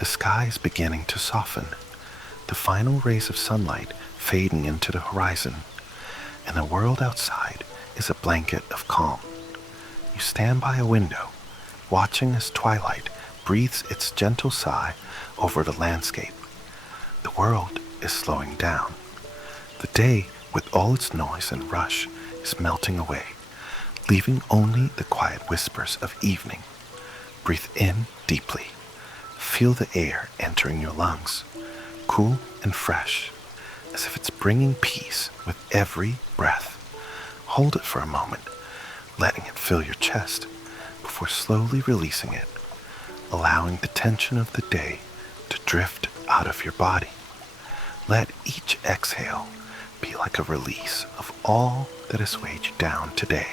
The sky is beginning to soften, the final rays of sunlight fading into the horizon, and the world outside is a blanket of calm. You stand by a window, watching as twilight breathes its gentle sigh over the landscape. The world is slowing down. The day, with all its noise and rush, is melting away, leaving only the quiet whispers of evening. Breathe in deeply. Feel the air entering your lungs, cool and fresh, as if it's bringing peace with every breath. Hold it for a moment, letting it fill your chest before slowly releasing it, allowing the tension of the day to drift out of your body. Let each exhale be like a release of all that has weighed you down today,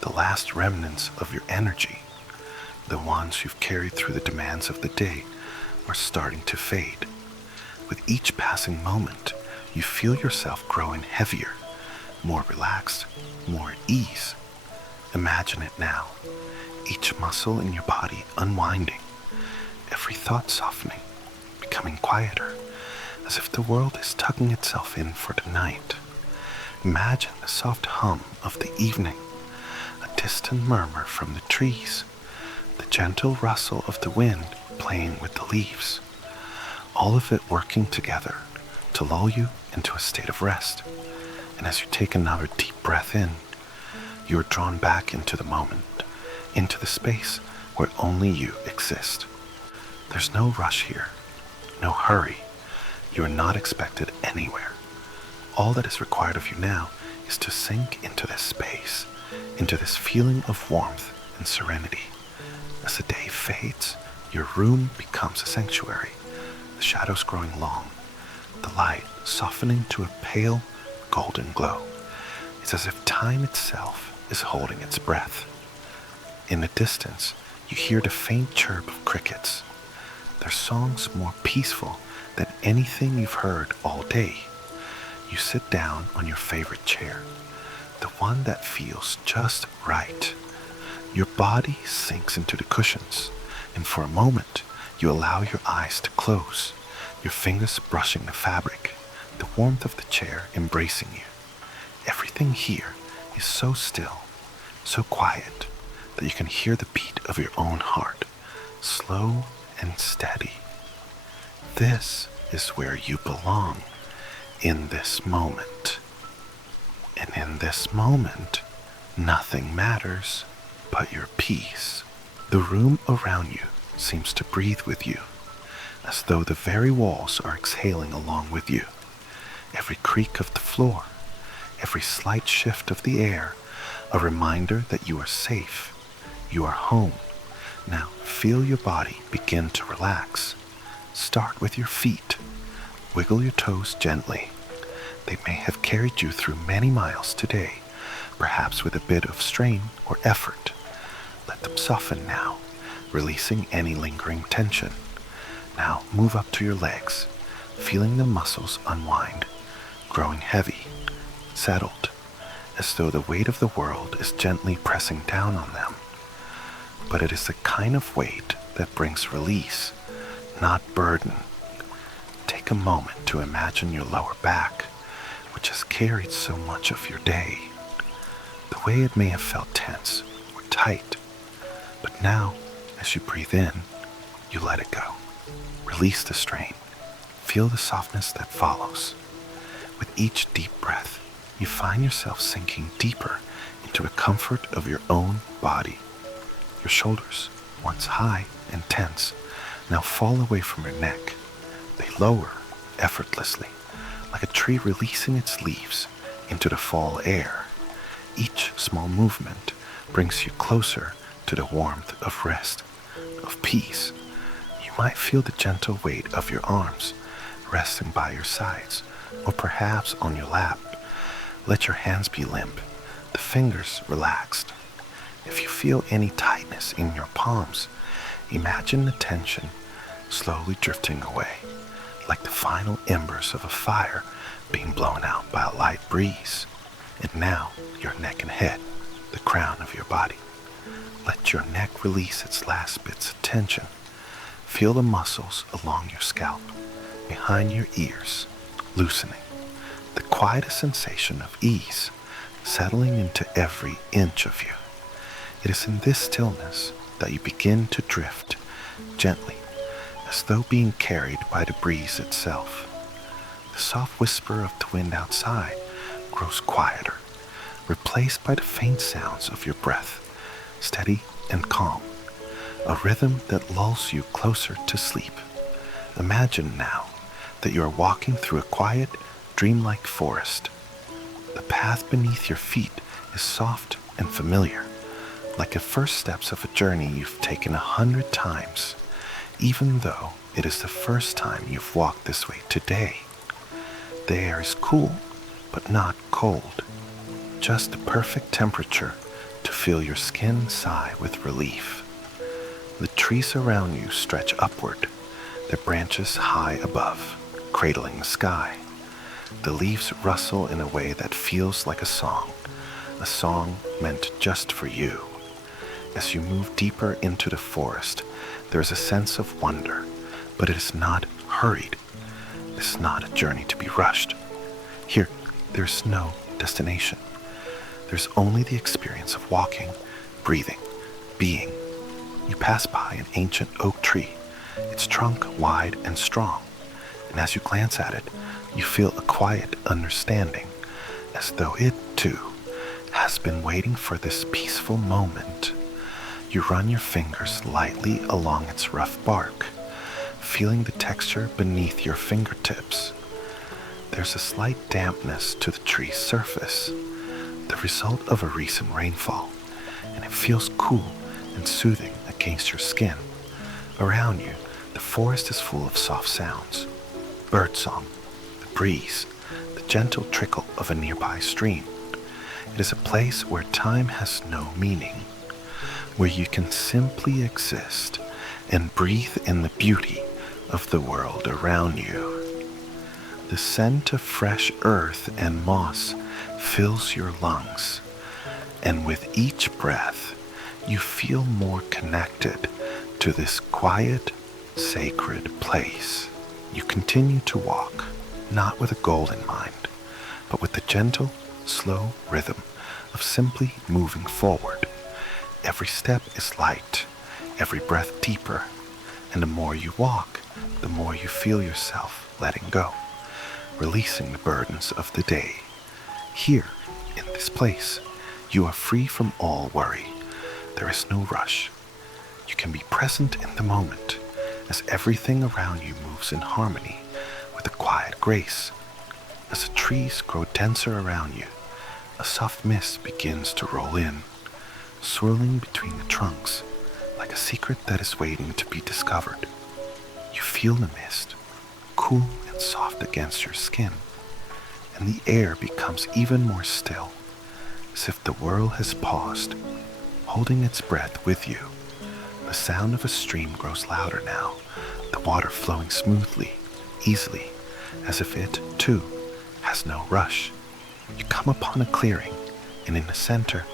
the last remnants of your energy. The ones you've carried through the demands of the day are starting to fade. With each passing moment, you feel yourself growing heavier, more relaxed, more at ease. Imagine it now, each muscle in your body unwinding, every thought softening, becoming quieter, as if the world is tucking itself in for the night. Imagine the soft hum of the evening, a distant murmur from the trees, the gentle rustle of the wind playing with the leaves, all of it working together to lull you into a state of rest. And as you take another deep breath in, you are drawn back into the moment, into the space where only you exist. There's no rush here, no hurry. You are not expected anywhere. All that is required of you now is to sink into this space, into this feeling of warmth and serenity. As the day fades, your room becomes a sanctuary, the shadows growing long, the light softening to a pale golden glow. It's as if time itself is holding its breath. In the distance, you hear the faint chirp of crickets, their songs more peaceful than anything you've heard all day. You sit down on your favorite chair, the one that feels just right. Your body sinks into the cushions, and for a moment, you allow your eyes to close, your fingers brushing the fabric, the warmth of the chair embracing you. Everything here is so still, so quiet, that you can hear the beat of your own heart, slow and steady. This is where you belong, in this moment. And in this moment, nothing matters but your peace. The room around you seems to breathe with you, as though the very walls are exhaling along with you. Every creak of the floor, every slight shift of the air, a reminder that you are safe, you are home. Now feel your body begin to relax. Start with your feet. Wiggle your toes gently. They may have carried you through many miles today, perhaps with a bit of strain or effort. Let them soften now, releasing any lingering tension. Now move up to your legs, feeling the muscles unwind, growing heavy, settled, as though the weight of the world is gently pressing down on them. But it is the kind of weight that brings release, not burden. Take a moment to imagine your lower back, which has carried so much of your day. The way it may have felt tense or tight. But now, as you breathe in, you let it go. Release the strain. Feel the softness that follows. With each deep breath, you find yourself sinking deeper into the comfort of your own body. Your shoulders, once high and tense, now fall away from your neck. They lower effortlessly, like a tree releasing its leaves into the fall air. Each small movement brings you closer to the warmth of rest, of peace. You might feel the gentle weight of your arms resting by your sides, or perhaps on your lap. Let your hands be limp, the fingers relaxed. If you feel any tightness in your palms, imagine the tension slowly drifting away, like the final embers of a fire being blown out by a light breeze. And now, your neck and head, the crown of your body. Let your neck release its last bits of tension. Feel the muscles along your scalp, behind your ears, loosening. The quietest sensation of ease settling into every inch of you. It is in this stillness that you begin to drift gently, as though being carried by the breeze itself. The soft whisper of the wind outside grows quieter, replaced by the faint sounds of your breath, steady and calm, a rhythm that lulls you closer to sleep. Imagine now that you are walking through a quiet, dreamlike forest. The path beneath your feet is soft and familiar, like the first steps of a journey you've taken 100 times, even though it is the first time you've walked this way today. The air is cool, but not cold, just the perfect temperature to feel your skin sigh with relief. The trees around you stretch upward, their branches high above, cradling the sky. The leaves rustle in a way that feels like a song meant just for you. As you move deeper into the forest, there is a sense of wonder, but it is not hurried. This is not a journey to be rushed. Here, there's no destination. There's only the experience of walking, breathing, being. You pass by an ancient oak tree, its trunk wide and strong, and as you glance at it, you feel a quiet understanding, as though it, too, has been waiting for this peaceful moment. You run your fingers lightly along its rough bark, feeling the texture beneath your fingertips. There's a slight dampness to the tree's surface, the result of a recent rainfall, and it feels cool and soothing against your skin. Around you, the forest is full of soft sounds, birdsong, the breeze, the gentle trickle of a nearby stream. It is a place where time has no meaning, where you can simply exist and breathe in the beauty of the world around you. The scent of fresh earth and moss fills your lungs, and with each breath, you feel more connected to this quiet, sacred place. You continue to walk, not with a goal in mind, but with the gentle, slow rhythm of simply moving forward. Every step is light, every breath deeper, and the more you walk, the more you feel yourself letting go, releasing the burdens of the day. Here, in this place, you are free from all worry. There is no rush. You can be present in the moment, as everything around you moves in harmony with a quiet grace. As the trees grow denser around you, a soft mist begins to roll in, swirling between the trunks like a secret that is waiting to be discovered. You feel the mist, cool and soft against your skin, and the air becomes even more still, as if the world has paused, holding its breath with you. The sound of a stream grows louder now, the water flowing smoothly, easily, as if it, too, has no rush. You come upon a clearing, and in the center,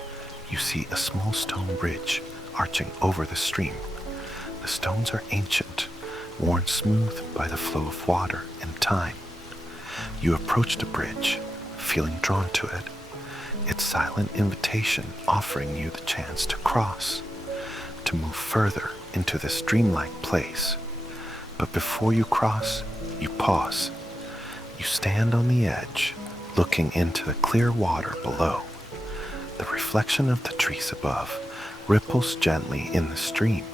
you see a small stone bridge arching over the stream. The stones are ancient, worn smooth by the flow of water and time. You approach the bridge, feeling drawn to it, its silent invitation offering you the chance to cross, to move further into this dreamlike place. But before you cross, you pause. You stand on the edge, looking into the clear water below. The reflection of the trees above ripples gently in the stream,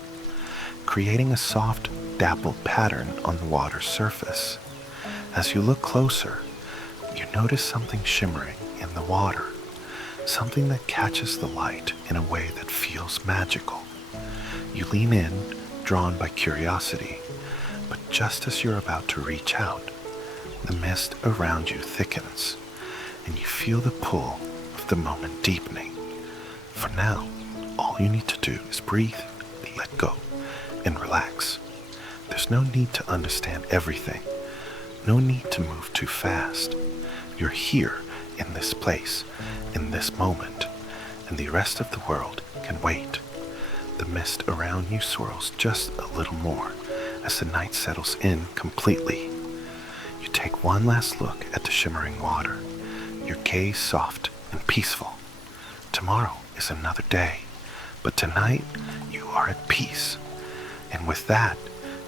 creating a soft, dappled pattern on the water's surface. As you look closer, you notice something shimmering in the water, something that catches the light in a way that feels magical. You lean in, drawn by curiosity, but just as you're about to reach out, the mist around you thickens, and you feel the pull of the moment deepening. For now, all you need to do is breathe, let go, and relax. There's no need to understand everything, no need to move too fast. You're here in this place, in this moment, and the rest of the world can wait. The mist around you swirls just a little more as the night settles in completely. You take one last look at the shimmering water, your gaze soft and peaceful. Tomorrow is another day, but tonight you are at peace. And with that,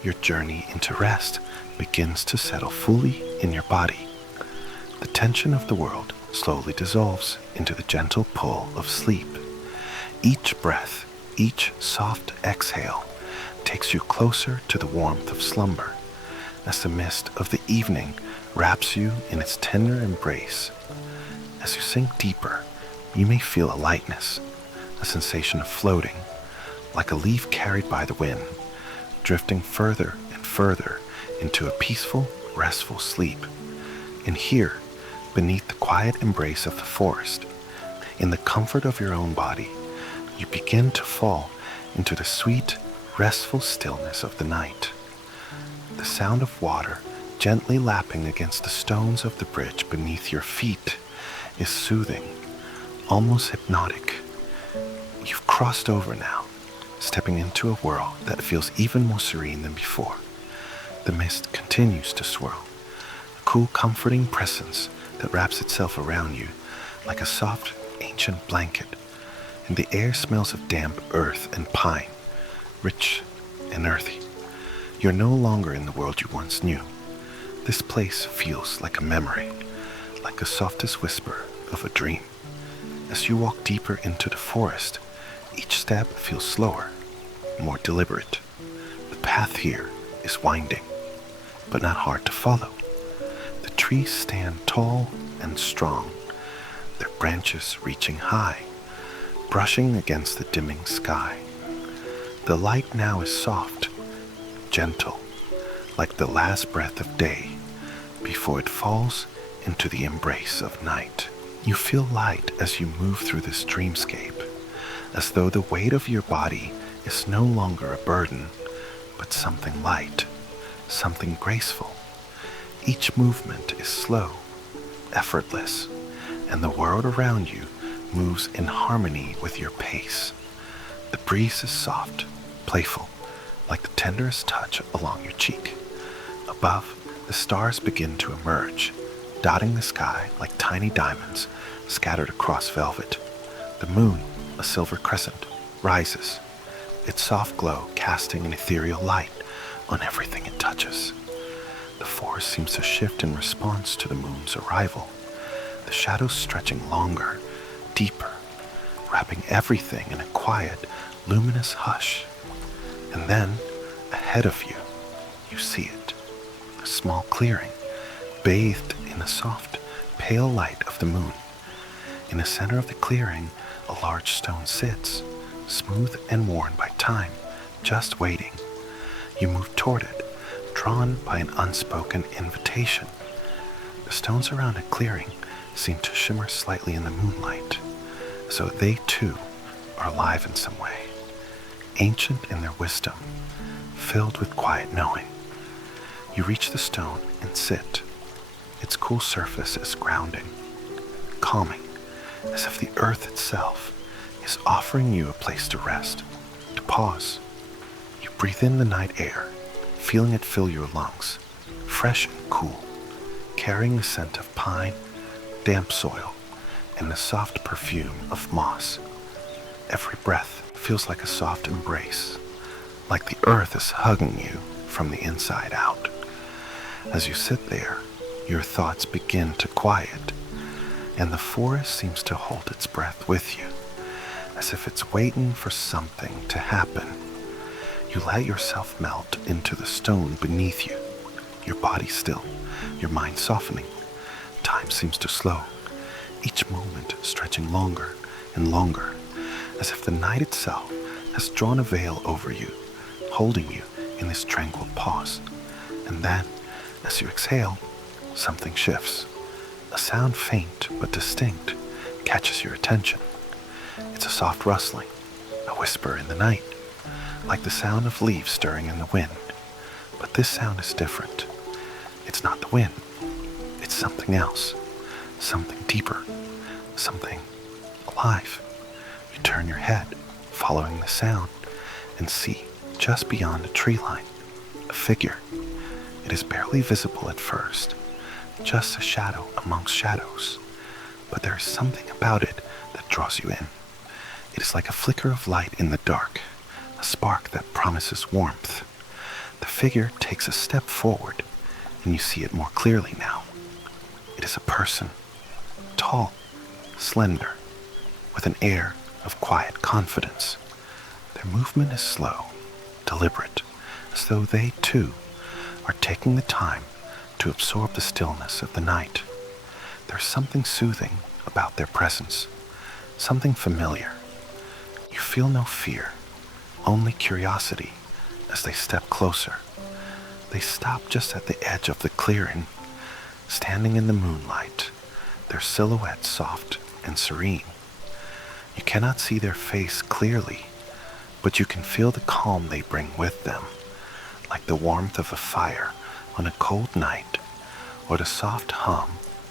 your journey into rest begins to settle fully in your body. The tension of the world slowly dissolves into the gentle pull of sleep. Each breath, each soft exhale takes you closer to the warmth of slumber, as the mist of the evening wraps you in its tender embrace. As you sink deeper, you may feel a lightness, a sensation of floating, like a leaf carried by the wind, drifting further and further into a peaceful, restful sleep. And here, beneath the quiet embrace of the forest, in the comfort of your own body, you begin to fall into the sweet, restful stillness of the night. The sound of water gently lapping against the stones of the bridge beneath your feet is soothing, almost hypnotic. You've crossed over now, stepping into a world that feels even more serene than before. The mist continues to swirl, a cool, comforting presence that wraps itself around you like a soft, ancient blanket, and the air smells of damp earth and pine, rich and earthy. You're no longer in the world you once knew. This place feels like a memory, like the softest whisper of a dream. As you walk deeper into the forest, each step feels slower, more deliberate. The path here is winding, but not hard to follow. The trees stand tall and strong, their branches reaching high, brushing against the dimming sky. The light now is soft, gentle, like the last breath of day before it falls into the embrace of night. You feel light as you move through this dreamscape, as though the weight of your body is no longer a burden, but something light, something graceful. Each movement is slow, effortless, and the world around you moves in harmony with your pace. The breeze is soft, playful, like the tenderest touch along your cheek. Above, the stars begin to emerge, dotting the sky like tiny diamonds scattered across velvet. The moon, a silver crescent, rises, its soft glow casting an ethereal light on everything it touches. The forest seems to shift in response to the moon's arrival, the shadows stretching longer, deeper, wrapping everything in a quiet, luminous hush. And then, ahead of you, you see it, a small clearing, bathed in the soft, pale light of the moon. In the center of the clearing, a large stone sits, smooth and worn by time, just waiting. You move toward it, drawn by an unspoken invitation. The stones around the clearing seem to shimmer slightly in the moonlight, as though they too are alive in some way, ancient in their wisdom, filled with quiet knowing. You reach the stone and sit. Its cool surface is grounding, calming, as if the earth itself is offering you a place to rest, to pause. You breathe in the night air, feeling it fill your lungs, fresh and cool, carrying the scent of pine, damp soil, and the soft perfume of moss. Every breath feels like a soft embrace, like the earth is hugging you from the inside out. As you sit there, your thoughts begin to quiet, and the forest seems to hold its breath with you, as if it's waiting for something to happen. You let yourself melt into the stone beneath you, your body still, your mind softening. Time seems to slow, each moment stretching longer and longer, as if the night itself has drawn a veil over you, holding you in this tranquil pause. And then, as you exhale, something shifts. A sound faint but distinct catches your attention. It's a soft rustling, a whisper in the night, like the sound of leaves stirring in the wind. But this sound is different. It's not the wind. It's something else, something deeper, something alive. You turn your head, following the sound, and see, just beyond the tree line, a figure. It is barely visible at first, just a shadow amongst shadows, but there is something about it that draws you in. It is like a flicker of light in the dark, a spark that promises warmth. The figure takes a step forward, and you see it more clearly now. It is a person, tall, slender, with an air of quiet confidence. Their movement is slow, deliberate, as though they, too, are taking the time to absorb the stillness of the night. There's something soothing about their presence, something familiar. You feel no fear, only curiosity as they step closer. They stop just at the edge of the clearing, standing in the moonlight, their silhouette soft and serene. You cannot see their face clearly, but you can feel the calm they bring with them, like the warmth of a fire on a cold night, or the soft hum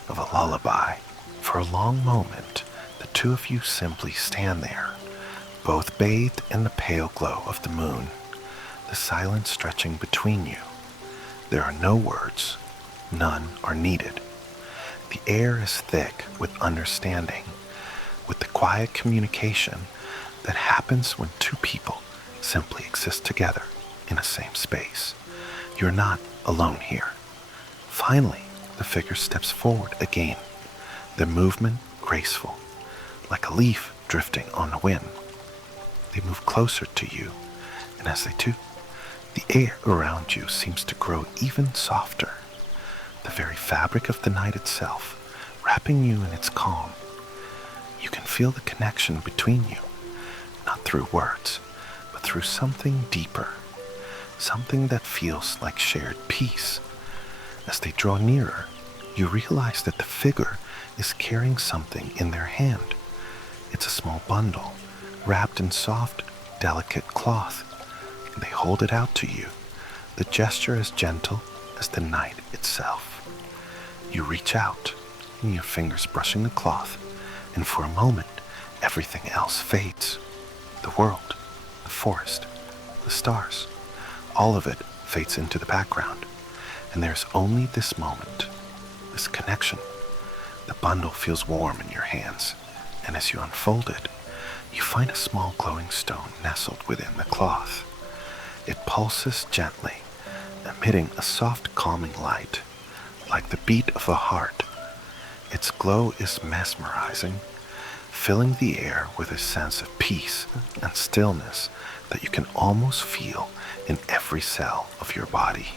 of a lullaby. For a long moment, the two of you simply stand there, both bathed in the pale glow of the moon, the silence stretching between you. There are no words, none are needed. The air is thick with understanding, with the quiet communication that happens when two people simply exist together in the same space. You're not alone here. Finally, the figure steps forward again, their movement graceful, like a leaf drifting on the wind. They move closer to you, and as they do, the air around you seems to grow even softer, the very fabric of the night itself wrapping you in its calm. You can feel the connection between you, not through words, but through something deeper, something that feels like shared peace. As they draw nearer, you realize that the figure is carrying something in their hand. It's a small bundle, wrapped in soft, delicate cloth. They hold it out to you, the gesture as gentle as the night itself. You reach out, your fingers brushing the cloth, and for a moment, everything else fades. The world, the forest, the stars, all of it fades into the background, and there's only this moment, this connection. The bundle feels warm in your hands, and as you unfold it, you find a small glowing stone nestled within the cloth. It pulses gently, emitting a soft calming light, like the beat of a heart. Its glow is mesmerizing, filling the air with a sense of peace and stillness that you can almost feel in every cell of your body.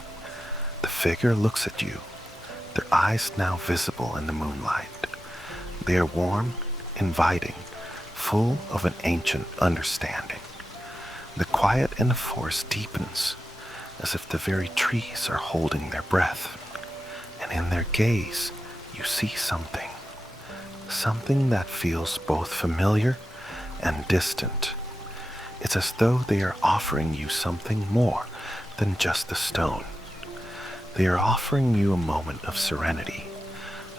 The figure looks at you, their eyes now visible in the moonlight. They are warm, inviting, full of an ancient understanding. The quiet in the forest deepens, as if the very trees are holding their breath, and in their gaze you see something that feels both familiar and distant. It's as though they are offering you something more than just the stone. They are offering you a moment of serenity,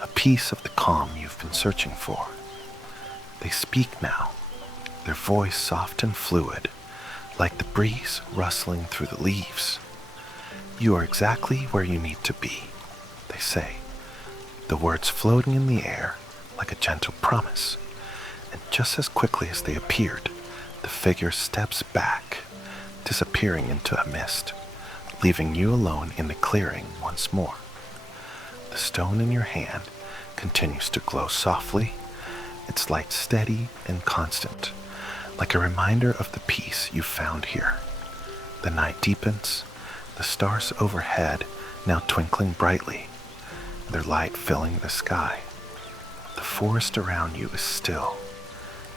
a piece of the calm you've been searching for. They speak now, their voice soft and fluid, like the breeze rustling through the leaves. You are exactly where you need to be, they say, the words floating in the air like a gentle promise. And just as quickly as they appeared, the figure steps back, disappearing into a mist, leaving you alone in the clearing once more. The stone in your hand continues to glow softly, its light steady and constant, like a reminder of the peace you found here. The night deepens, the stars overhead now twinkling brightly, their light filling the sky. The forest around you is still,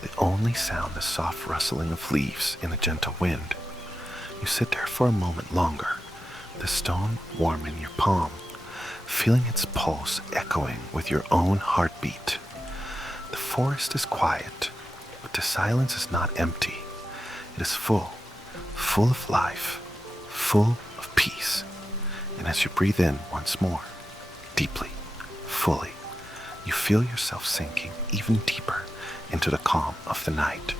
the only sound the soft rustling of leaves in a gentle wind. You sit there for a moment longer, the stone warm in your palm, feeling its pulse echoing with your own heartbeat. The forest is quiet, but the silence is not empty. It is full of life, full of peace. And as you breathe in once more, deeply, fully, you feel yourself sinking even deeper into the calm of the night.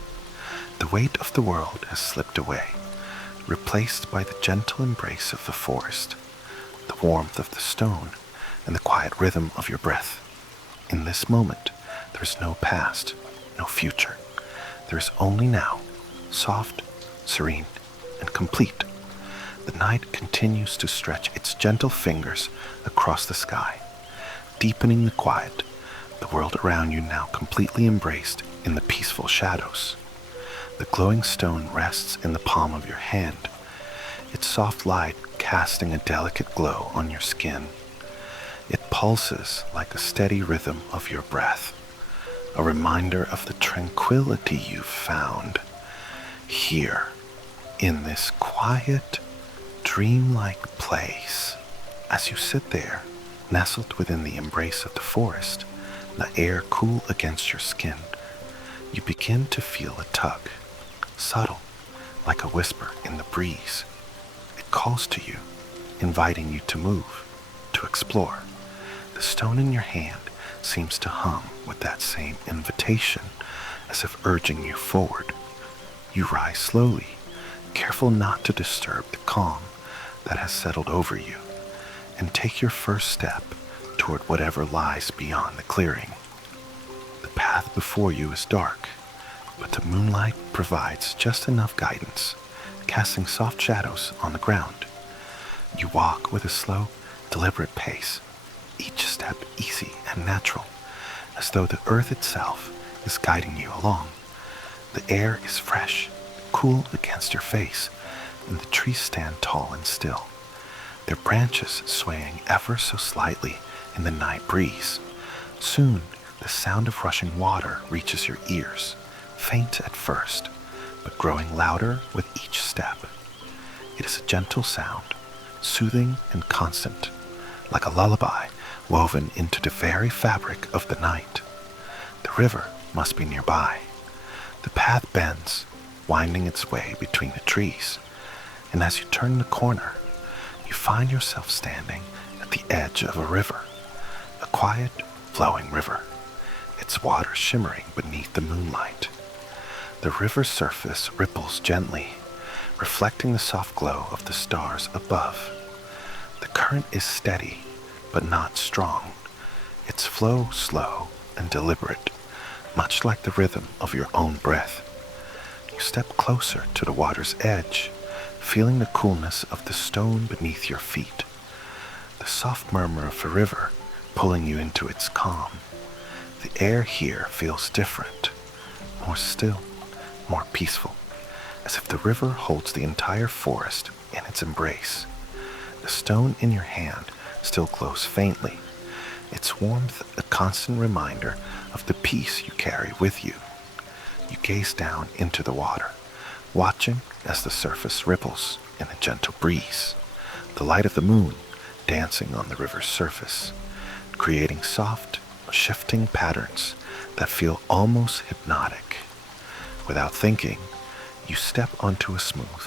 The weight of the world has slipped away. replaced by the gentle embrace of the forest, the warmth of the stone, and the quiet rhythm of your breath. In this moment, there is no past, no future. There is only now, soft, serene, and complete. The night continues to stretch its gentle fingers across the sky, deepening the quiet, the world around you now completely embraced in the peaceful shadows. The glowing stone rests in the palm of your hand, its soft light casting a delicate glow on your skin. It pulses like a steady rhythm of your breath, a reminder of the tranquility you've found here in this quiet, dreamlike place. As you sit there, nestled within the embrace of the forest, the air cool against your skin, you begin to feel a tug, subtle, like a whisper in the breeze. It calls to you, inviting you to move, to explore. The stone in your hand seems to hum with that same invitation, as if urging you forward. You rise slowly, careful not to disturb the calm that has settled over you, and take your first step toward whatever lies beyond the clearing. The path before you is dark, but the moonlight provides just enough guidance, casting soft shadows on the ground. You walk with a slow, deliberate pace, each step easy and natural, as though the earth itself is guiding you along. The air is fresh, cool against your face, and the trees stand tall and still, their branches swaying ever so slightly in the night breeze. Soon, the sound of rushing water reaches your ears, faint at first, but growing louder with each step. It is a gentle sound, soothing and constant, like a lullaby woven into the very fabric of the night. The river must be nearby. The path bends, winding its way between the trees, and as you turn the corner, you find yourself standing at the edge of a river, a quiet, flowing river, its water shimmering beneath the moonlight. The river's surface ripples gently, reflecting the soft glow of the stars above. The current is steady, but not strong, its flow slow and deliberate, much like the rhythm of your own breath. You step closer to the water's edge, feeling the coolness of the stone beneath your feet, the soft murmur of the river pulling you into its calm. The air here feels different, more still, more peaceful, as if the river holds the entire forest in its embrace. The stone in your hand still glows faintly, its warmth a constant reminder of the peace you carry with you. You gaze down into the water, watching as the surface ripples in a gentle breeze, the light of the moon dancing on the river's surface, creating soft, shifting patterns that feel almost hypnotic. Without thinking, you step onto a smooth,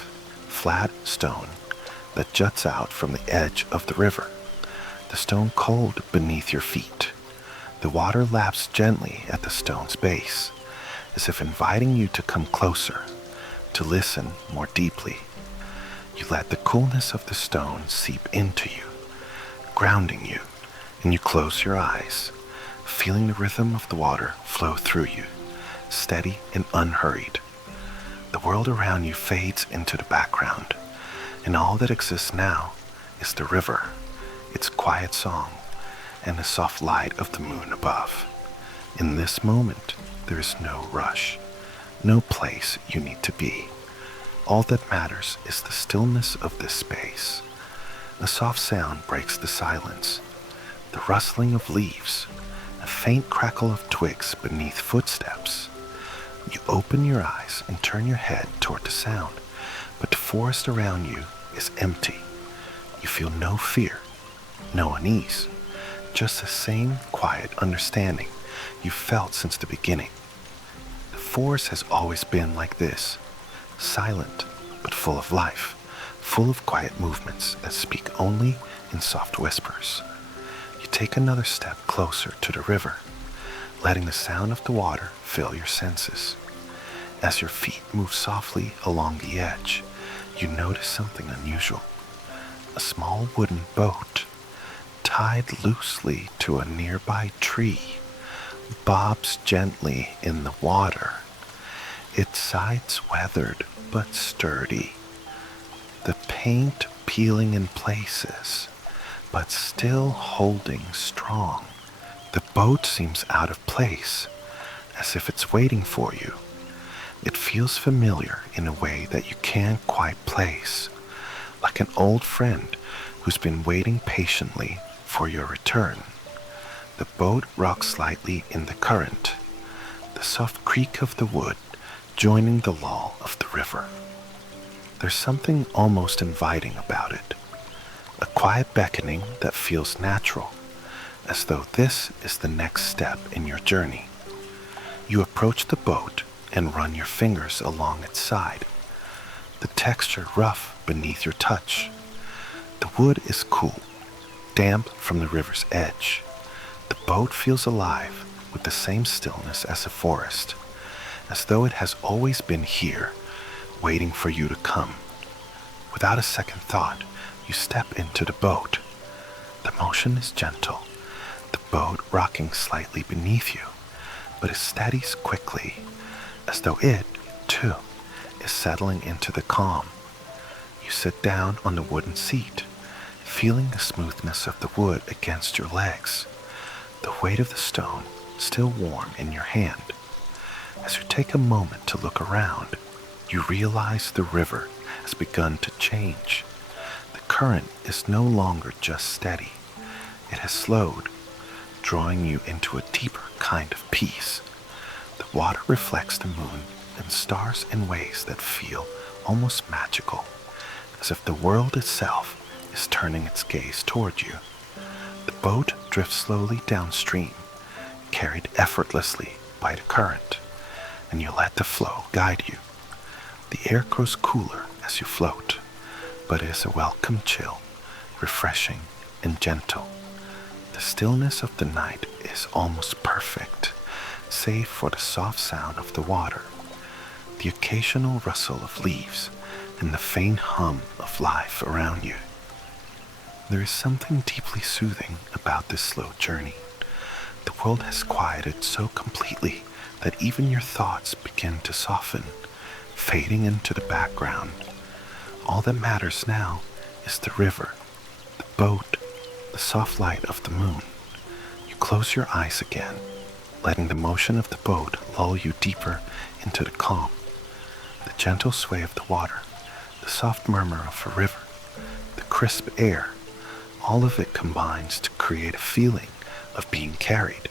flat stone that juts out from the edge of the river, the stone cold beneath your feet. The water laps gently at the stone's base, as if inviting you to come closer, to listen more deeply. You let the coolness of the stone seep into you, grounding you, and you close your eyes, feeling the rhythm of the water flow through you, steady and unhurried. The world around you fades into the background, and all that exists now is the river, its quiet song, and the soft light of the moon above. In this moment, there is no rush, no place you need to be. All that matters is the stillness of this space. A soft sound breaks the silence, the rustling of leaves, a faint crackle of twigs beneath footsteps. You open your eyes and turn your head toward the sound, but the forest around you is empty. You feel no fear, no unease, just the same quiet understanding you've felt since the beginning. The forest has always been like this, silent but full of life, full of quiet movements that speak only in soft whispers. You take another step closer to the river, letting the sound of the water fill your senses. As your feet move softly along the edge, you notice something unusual. A small wooden boat, tied loosely to a nearby tree, bobs gently in the water. Its sides weathered but sturdy, the paint peeling in places, but still holding strong. The boat seems out of place, as if it's waiting for you. It feels familiar in a way that you can't quite place, like an old friend who's been waiting patiently for your return. The boat rocks slightly in the current, the soft creak of the wood joining the lull of the river. There's something almost inviting about it, a quiet beckoning that feels natural, as though this is the next step in your journey. You approach the boat and run your fingers along its side, the texture rough beneath your touch. The wood is cool, damp from the river's edge. The boat feels alive with the same stillness as a forest, as though it has always been here, waiting for you to come. Without a second thought, you step into the boat. The motion is gentle, the boat rocking slightly beneath you, but it steadies quickly, as though it, too, is settling into the calm. You sit down on the wooden seat, feeling the smoothness of the wood against your legs, the weight of the stone still warm in your hand. As you take a moment to look around, you realize the river has begun to change. The current is no longer just steady. It has slowed, drawing you into a deeper kind of peace. The water reflects the moon and stars in ways that feel almost magical, as if the world itself is turning its gaze toward you. The boat drifts slowly downstream, carried effortlessly by the current, and you let the flow guide you. The air grows cooler as you float, but it is a welcome chill, refreshing and gentle. The stillness of the night is almost perfect, save for the soft sound of the water, the occasional rustle of leaves, and the faint hum of life around you. There is something deeply soothing about this slow journey. The world has quieted so completely that even your thoughts begin to soften, fading into the background. All that matters now is the river, the boat, the soft light of the moon. You close your eyes again, letting the motion of the boat lull you deeper into the calm. The gentle sway of the water, the soft murmur of a river, the crisp air, all of it combines to create a feeling of being carried,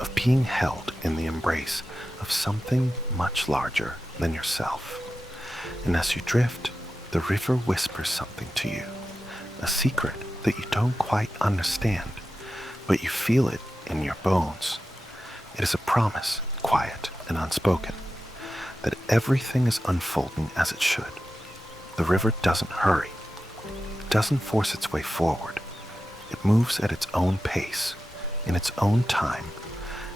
of being held in the embrace of something much larger than yourself. And as you drift, the river whispers something to you, a secret that you don't quite understand, but you feel it in your bones. It is a promise, quiet and unspoken, that everything is unfolding as it should. The river doesn't hurry. It doesn't force its way forward. It moves at its own pace, in its own time,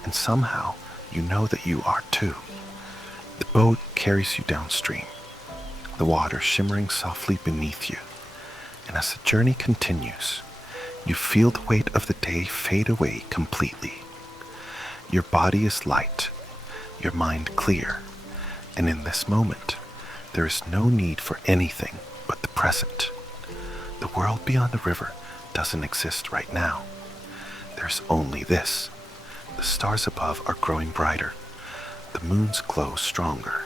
and somehow you know that you are too. The boat carries you downstream, the water shimmering softly beneath you, and as the journey continues, you feel the weight of the day fade away completely. Your body is light, your mind clear, and in this moment, there is no need for anything but the present. The world beyond the river doesn't exist right now. There's only this. The stars above are growing brighter, the moon's glow stronger,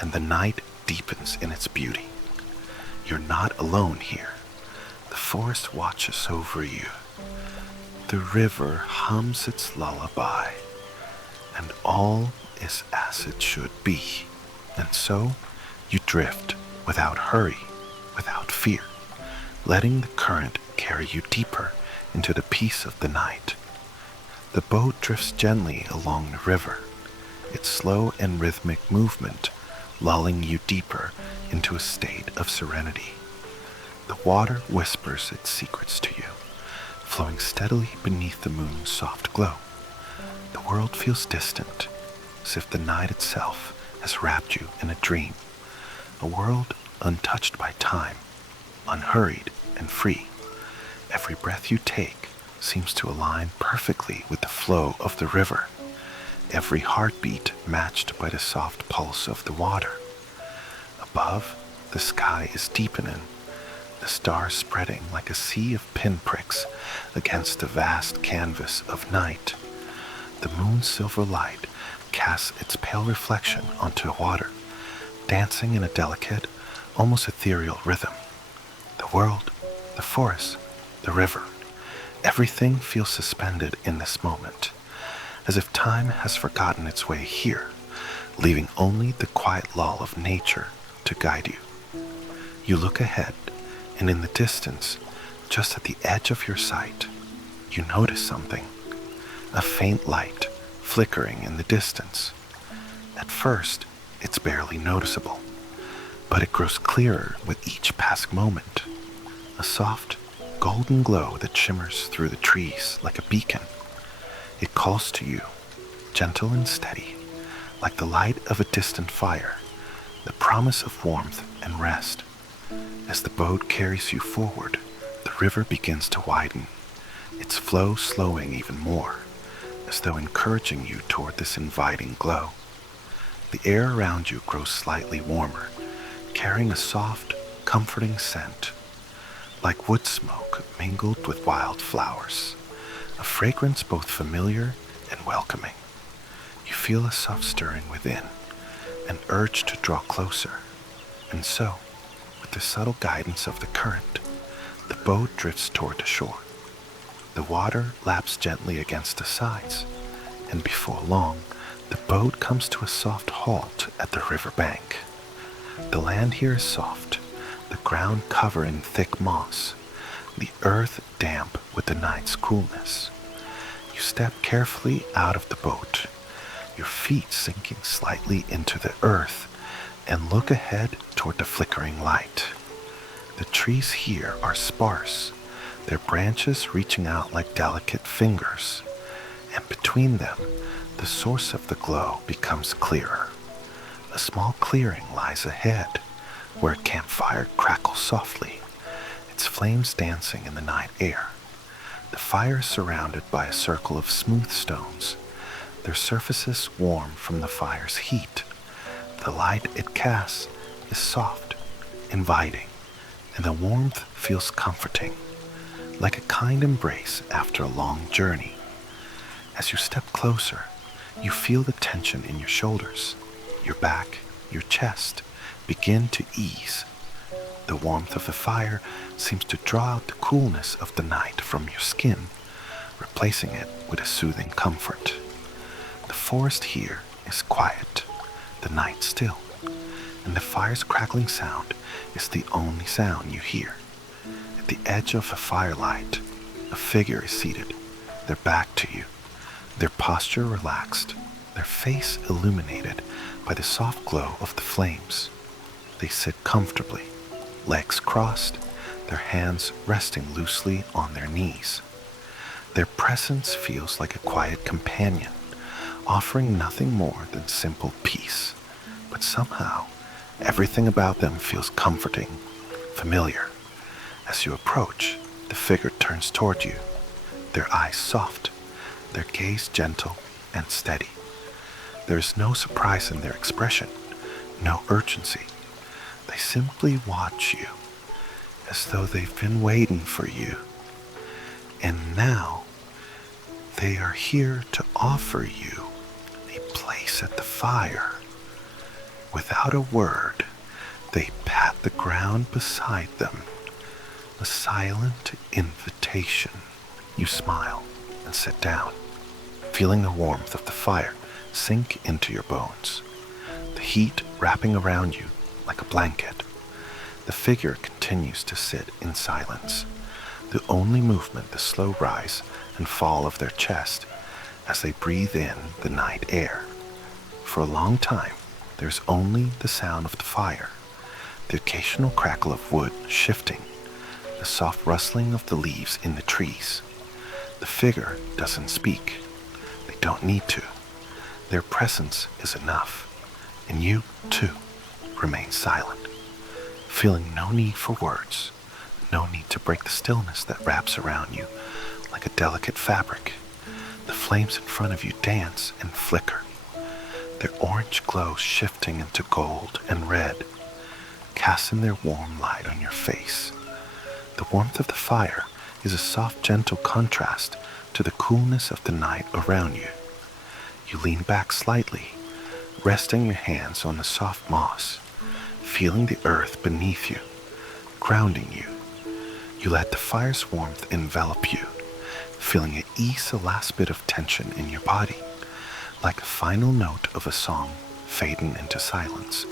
and the night deepens in its beauty. You're not alone here. The forest watches over you. The river hums its lullaby, and all is as it should be. And so, you drift without hurry, without fear, letting the current carry you deeper into the peace of the night. The boat drifts gently along the river, its slow and rhythmic movement lulling you deeper into a state of serenity. The water whispers its secrets to you, flowing steadily beneath the moon's soft glow. The world feels distant, as if the night itself has wrapped you in a dream, a world untouched by time, unhurried and free. Every breath you take seems to align perfectly with the flow of the river, every heartbeat matched by the soft pulse of the water. Above, the sky is deepening, the stars spreading like a sea of pinpricks against the vast canvas of night. The moon's silver light casts its pale reflection onto the water, dancing in a delicate, almost ethereal rhythm. The world, the forest, the river, everything feels suspended in this moment, as if time has forgotten its way here, leaving only the quiet lull of nature to guide you. You look ahead, and in the distance, just at the edge of your sight, you notice something, a faint light flickering in the distance. At first, it's barely noticeable, but it grows clearer with each passing moment, a soft, golden glow that shimmers through the trees like a beacon. It calls to you, gentle and steady, like the light of a distant fire, the promise of warmth and rest. As the boat carries you forward, the river begins to widen, its flow slowing even more, as though encouraging you toward this inviting glow. The air around you grows slightly warmer, carrying a soft, comforting scent, like wood smoke mingled with wild flowers, a fragrance both familiar and welcoming. You feel a soft stirring within, an urge to draw closer, and so, with the subtle guidance of the current, the boat drifts toward the shore. The water laps gently against the sides, and before long, the boat comes to a soft halt at the river bank. The land here is soft, the ground covered in thick moss, the earth damp with the night's coolness. You step carefully out of the boat, your feet sinking slightly into the earth, and look ahead toward the flickering light. The trees here are sparse, their branches reaching out like delicate fingers, and between them, the source of the glow becomes clearer. A small clearing lies ahead, where a campfire crackles softly, its flames dancing in the night air. The fire is surrounded by a circle of smooth stones, their surfaces warm from the fire's heat. The light it casts is soft, inviting, and the warmth feels comforting, like a kind embrace after a long journey. As you step closer, you feel the tension in your shoulders, your back, your chest begin to ease. The warmth of the fire seems to draw out the coolness of the night from your skin, replacing it with a soothing comfort. The forest here is quiet, the night still, and the fire's crackling sound is the only sound you hear. At the edge of the firelight, a figure is seated, their back to you, their posture relaxed, their face illuminated by the soft glow of the flames. They sit comfortably, legs crossed, their hands resting loosely on their knees. Their presence feels like a quiet companion, offering nothing more than simple peace, but somehow everything about them feels comforting, familiar. As you approach, the figure turns toward you, their eyes soft, their gaze gentle and steady. There is no surprise in their expression, no urgency. They simply watch you, as though they've been waiting for you. And now, they are here to offer you a place at the fire. Without a word, they pat the ground beside them, a silent invitation. You smile and sit down, feeling the warmth of the fire sink into your bones, the heat wrapping around you like a blanket. The figure continues to sit in silence, the only movement the slow rise and fall of their chest as they breathe in the night air. For a long time, there's only the sound of the fire, the occasional crackle of wood shifting, the soft rustling of the leaves in the trees. The figure doesn't speak. They don't need to. Their presence is enough, and you, too, remain silent, feeling no need for words, no need to break the stillness that wraps around you like a delicate fabric. The flames in front of you dance and flicker, their orange glow shifting into gold and red, casting their warm light on your face. The warmth of the fire is a soft, gentle contrast to the coolness of the night around you. You lean back slightly, resting your hands on the soft moss, feeling the earth beneath you, grounding you. You let the fire's warmth envelop you, feeling it ease the last bit of tension in your body, like a final note of a song fading into silence.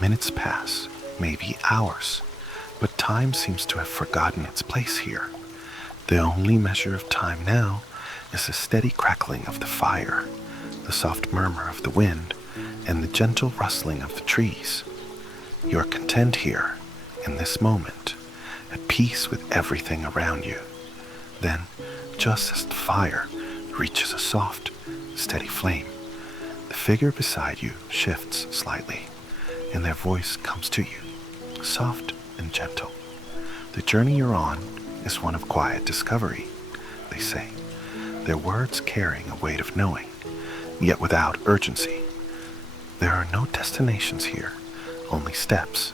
Minutes pass, maybe hours, but time seems to have forgotten its place here. The only measure of time now is the steady crackling of the fire, the soft murmur of the wind, and the gentle rustling of the trees. You are content here, in this moment, at peace with everything around you. Then, just as the fire reaches a soft, steady flame, the figure beside you shifts slightly, and their voice comes to you, soft and gentle. The journey you're on is one of quiet discovery, they say, their words carrying a weight of knowing, yet without urgency. There are no destinations here, only steps,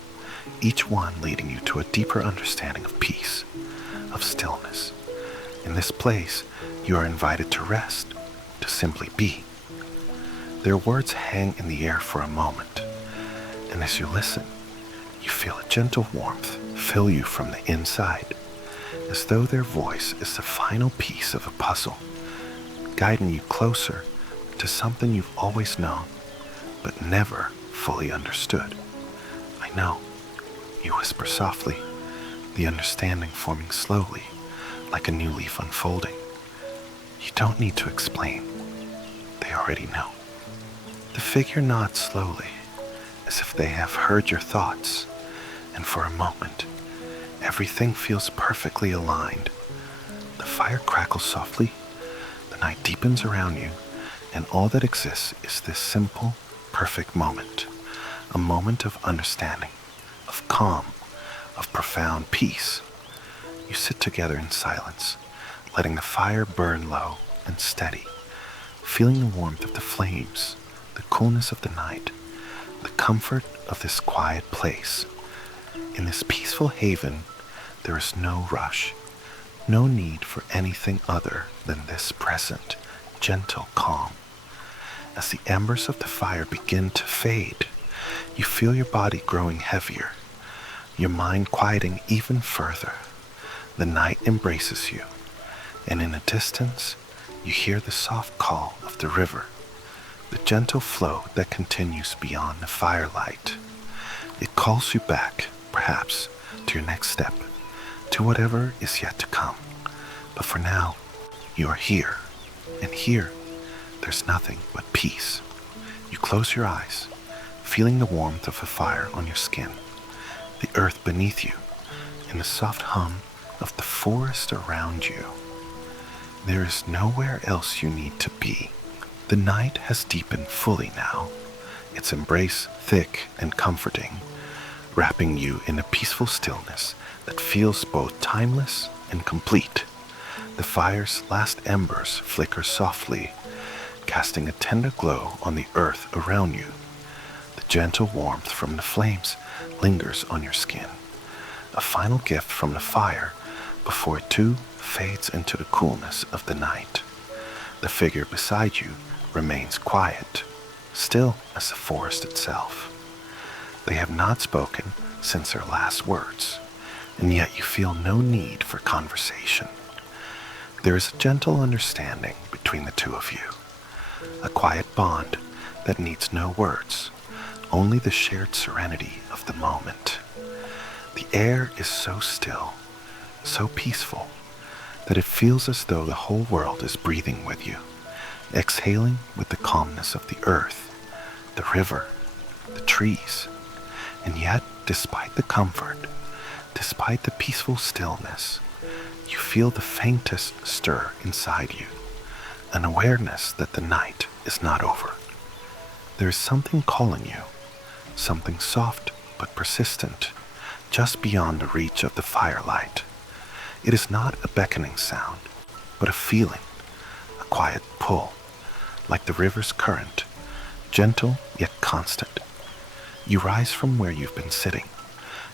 each one leading you to a deeper understanding of peace, of stillness. In this place, you are invited to rest, to simply be. Their words hang in the air for a moment, and as you listen, you feel a gentle warmth fill you from the inside, as though their voice is the final piece of a puzzle, guiding you closer to something you've always known, but never fully understood. I know, you whisper softly, the understanding forming slowly, like a new leaf unfolding. You don't need to explain. They already know. The figure nods slowly, as if they have heard your thoughts, and for a moment, everything feels perfectly aligned. The fire crackles softly, the night deepens around you, and all that exists is this simple, perfect moment, a moment of understanding, of calm, of profound peace. You sit together in silence, letting the fire burn low and steady, feeling the warmth of the flames, the coolness of the night, the comfort of this quiet place. In this peaceful haven, there is no rush, no need for anything other than this present, gentle calm. As the embers of the fire begin to fade, you feel your body growing heavier, your mind quieting even further. The night embraces you, and in the distance, you hear the soft call of the river, the gentle flow that continues beyond the firelight. It calls you back, perhaps, to your next step, to whatever is yet to come. But for now, you are here, and here, there's nothing but peace. You close your eyes, feeling the warmth of a fire on your skin, the earth beneath you, and the soft hum of the forest around you. There is nowhere else you need to be. The night has deepened fully now, its embrace thick and comforting, wrapping you in a peaceful stillness that feels both timeless and complete. The fire's last embers flicker softly, casting a tender glow on the earth around you. The gentle warmth from the flames lingers on your skin, a final gift from the fire before it too fades into the coolness of the night. The figure beside you remains quiet, still as the forest itself. They have not spoken since their last words, and yet you feel no need for conversation. There is a gentle understanding between the two of you, a quiet bond that needs no words, only the shared serenity of the moment. The air is so still, so peaceful, that it feels as though the whole world is breathing with you, exhaling with the calmness of the earth, the river, the trees. And yet, despite the comfort, despite the peaceful stillness, you feel the faintest stir inside you, an awareness that the night is not over. There is something calling you, something soft but persistent, just beyond the reach of the firelight. It is not a beckoning sound, but a feeling, a quiet pull, like the river's current, gentle yet constant. You rise from where you've been sitting,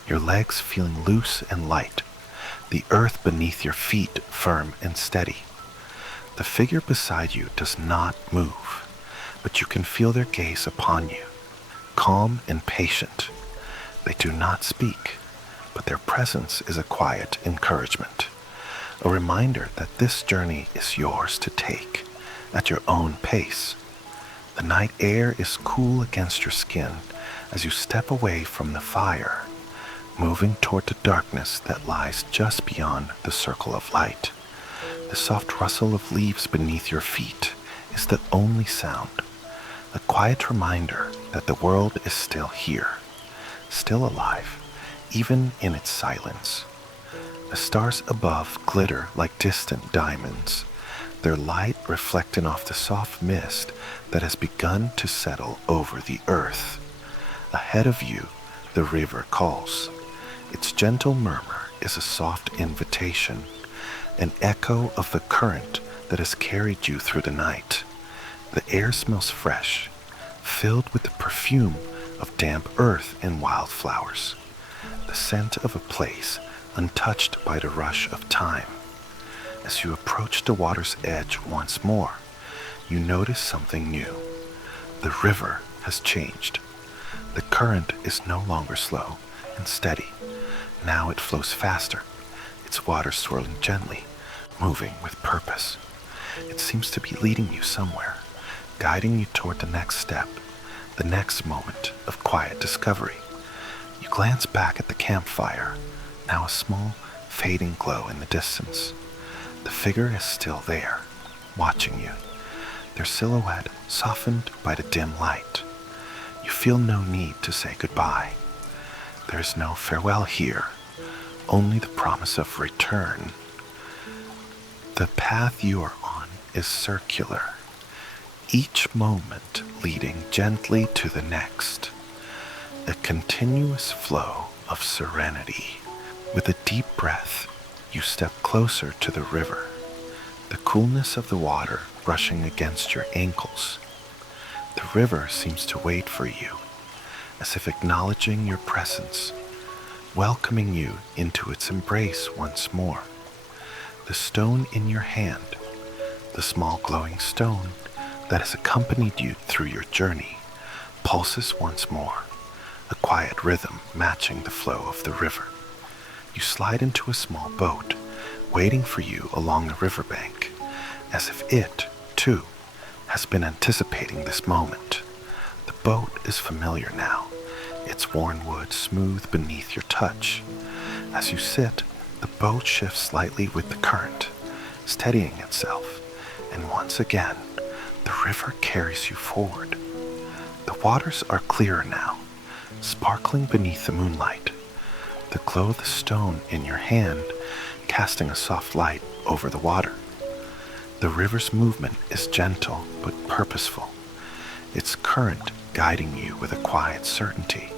your legs feeling loose and light, the earth beneath your feet firm and steady. The figure beside you does not move, but you can feel their gaze upon you, calm and patient. They do not speak, but their presence is a quiet encouragement, a reminder that this journey is yours to take at your own pace. The night air is cool against your skin as you step away from the fire, moving toward the darkness that lies just beyond the circle of light. The soft rustle of leaves beneath your feet is the only sound, a quiet reminder that the world is still here, still alive, even in its silence. The stars above glitter like distant diamonds, their light reflecting off the soft mist that has begun to settle over the earth. Ahead of you, the river calls. Its gentle murmur is a soft invitation, an echo of the current that has carried you through the night. The air smells fresh, filled with the perfume of damp earth and wildflowers, the scent of a place untouched by the rush of time. As you approach the water's edge once more, you notice something new. The river has changed. The current is no longer slow and steady. Now it flows faster, its water swirling gently, moving with purpose. It seems to be leading you somewhere, guiding you toward the next step, the next moment of quiet discovery. You glance back at the campfire, now a small, fading glow in the distance. The figure is still there, watching you, their silhouette softened by the dim light. You feel no need to say goodbye. There is no farewell here, only the promise of return. The path you are on is circular, each moment leading gently to the next, a continuous flow of serenity. With a deep breath, you step closer to the river, the coolness of the water brushing against your ankles. The river seems to wait for you, as if acknowledging your presence, welcoming you into its embrace once more. The stone in your hand, the small glowing stone that has accompanied you through your journey, pulses once more, a quiet rhythm matching the flow of the river. You slide into a small boat, waiting for you along the riverbank, as if it, too, has been anticipating this moment. The boat is familiar now, its worn wood smooth beneath your touch. As you sit, the boat shifts slightly with the current, steadying itself, and once again, the river carries you forward. The waters are clearer now, sparkling beneath the moonlight, the glow of the stone in your hand casting a soft light over the water. The river's movement is gentle but purposeful, its current guiding you with a quiet certainty,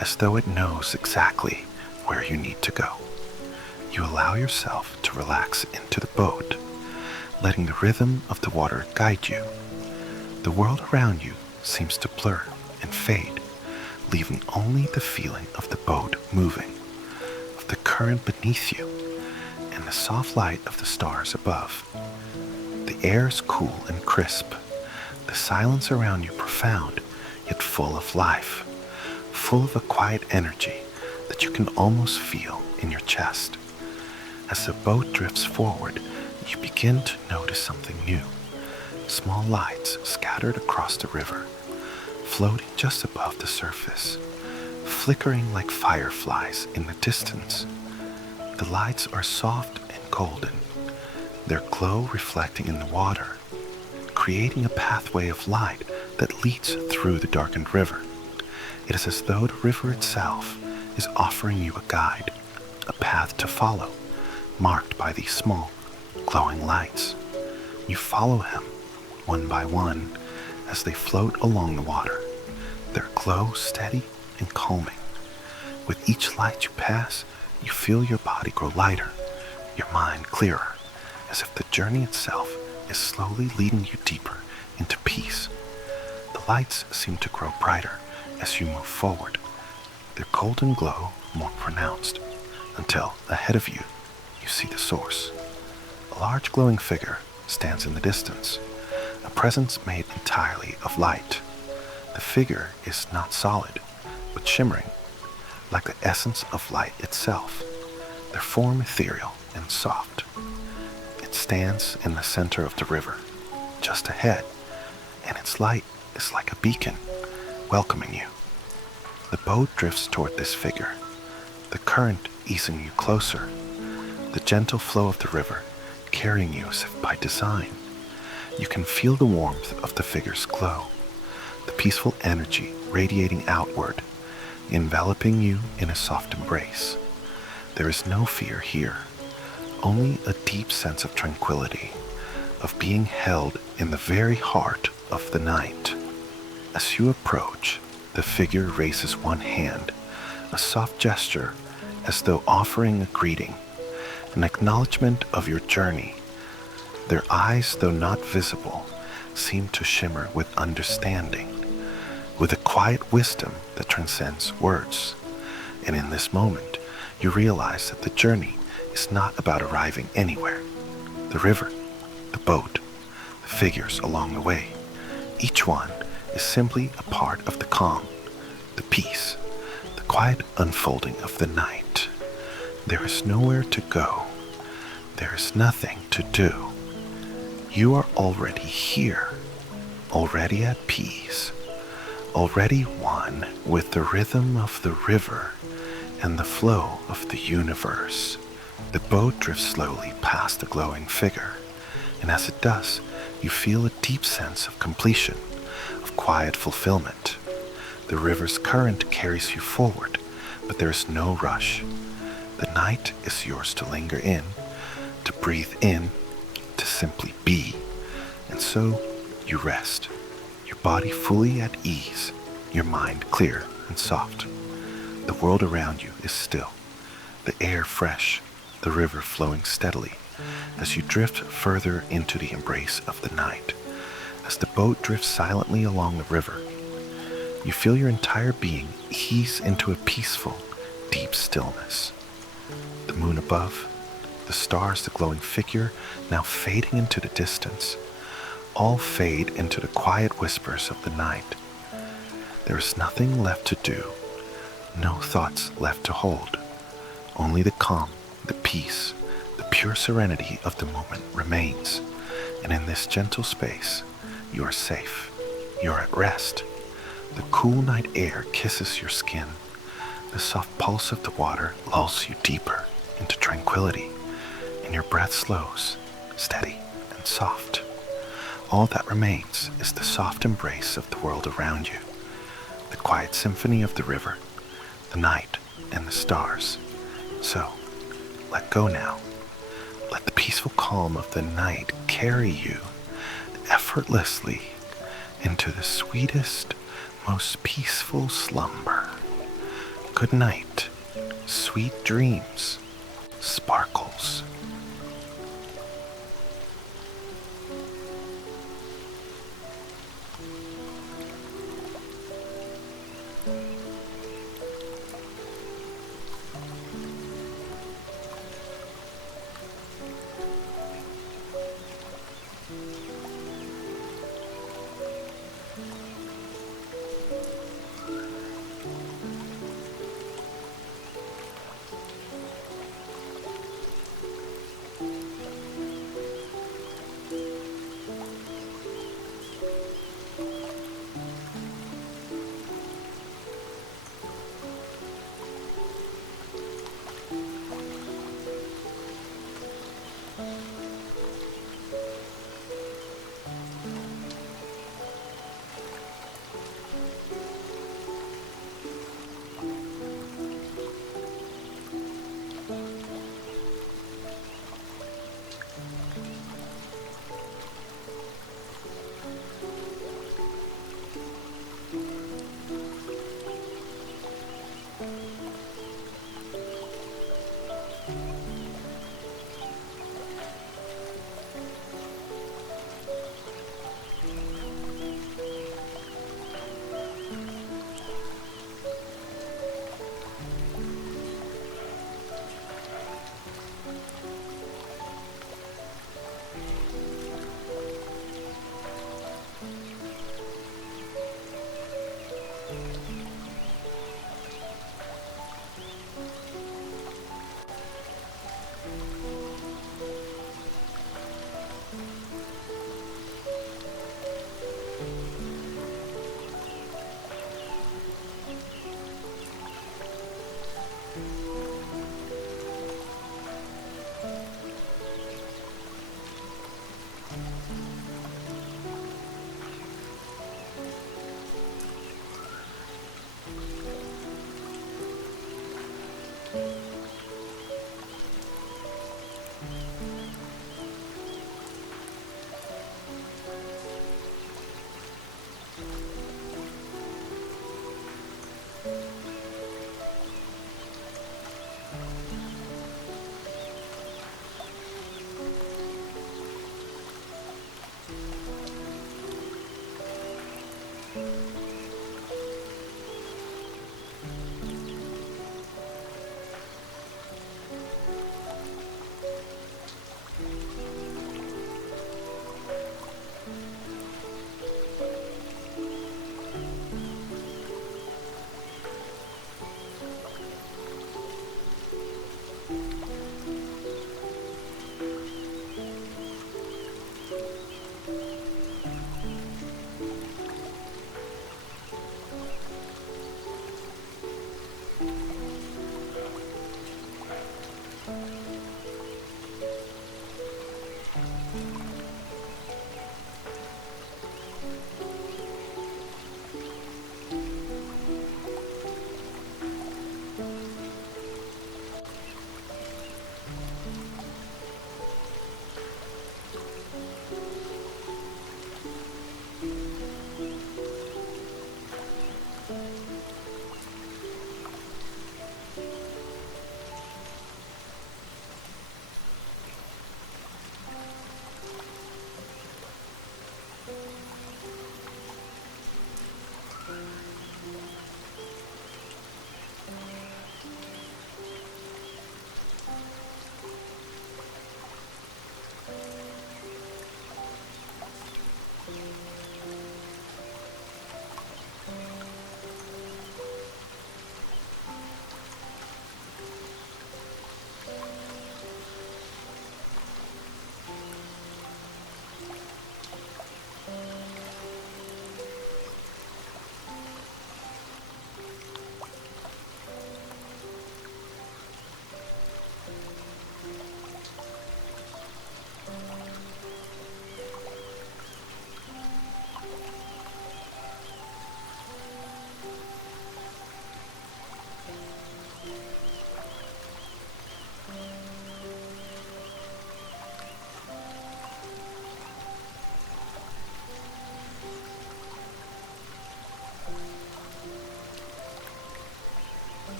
as though it knows exactly where you need to go. You allow yourself to relax into the boat, letting the rhythm of the water guide you. The world around you seems to blur and fade, leaving only the feeling of the boat moving, of the current beneath you, and the soft light of the stars above. The air is cool and crisp, the silence around you profound, yet full of life, full of a quiet energy that you can almost feel in your chest. As the boat drifts forward, you begin to notice something new. Small lights scattered across the river, floating just above the surface, flickering like fireflies in the distance. The lights are soft and golden, their glow reflecting in the water, creating a pathway of light that leads through the darkened river. It is as though the river itself is offering you a guide, a path to follow, marked by these small, glowing lights. You follow him, one by one, as they float along the water, their glow steady and calming. With each light you pass, you feel your body grow lighter, your mind clearer, as if the journey itself is slowly leading you deeper into peace. The lights seem to grow brighter as you move forward, their golden glow more pronounced, until ahead of you, you see the source. A large glowing figure stands in the distance, a presence made entirely of light. The figure is not solid, but shimmering, like the essence of light itself, their form ethereal and soft. It stands in the center of the river, just ahead, and its light is like a beacon, welcoming you. The boat drifts toward this figure, the current easing you closer, the gentle flow of the river carrying you as if by design. You can feel the warmth of the figure's glow, the peaceful energy radiating outward, enveloping you in a soft embrace. There is no fear here, only a deep sense of tranquility, of being held in the very heart of the night. As you approach, the figure raises one hand, a soft gesture as though offering a greeting, an acknowledgement of your journey. Their eyes, though not visible, seem to shimmer with understanding, with a quiet wisdom that transcends words. And in this moment, you realize that the journey is not about arriving anywhere. The river, the boat, the figures along the way, each one is simply a part of the calm, the peace, the quiet unfolding of the night. There is nowhere to go. There is nothing to do. You are already here, already at peace, already one with the rhythm of the river and the flow of the universe. The boat drifts slowly past the glowing figure, and as it does, you feel a deep sense of completion, of quiet fulfillment. The river's current carries you forward, but there is no rush. The night is yours to linger in, to breathe in, to simply be. And so you rest, your body fully at ease, your mind clear and soft. The world around you is still, the air fresh, the river flowing steadily as you drift further into the embrace of the night. As the boat drifts silently along the river, you feel your entire being ease into a peaceful, deep stillness. The moon above, the stars, the glowing figure now fading into the distance, all fade into the quiet whispers of the night. There is nothing left to do, no thoughts left to hold. Only the calm, the peace, the pure serenity of the moment remains. And in this gentle space, you are safe, you are at rest. The cool night air kisses your skin. The soft pulse of the water lulls you deeper into tranquility, and your breath slows, steady and soft. All that remains is the soft embrace of the world around you, the quiet symphony of the river, the night, and the stars. So, let go now. Let the peaceful calm of the night carry you effortlessly into the sweetest, most peaceful slumber. Good night, sweet dreams, Sparkles.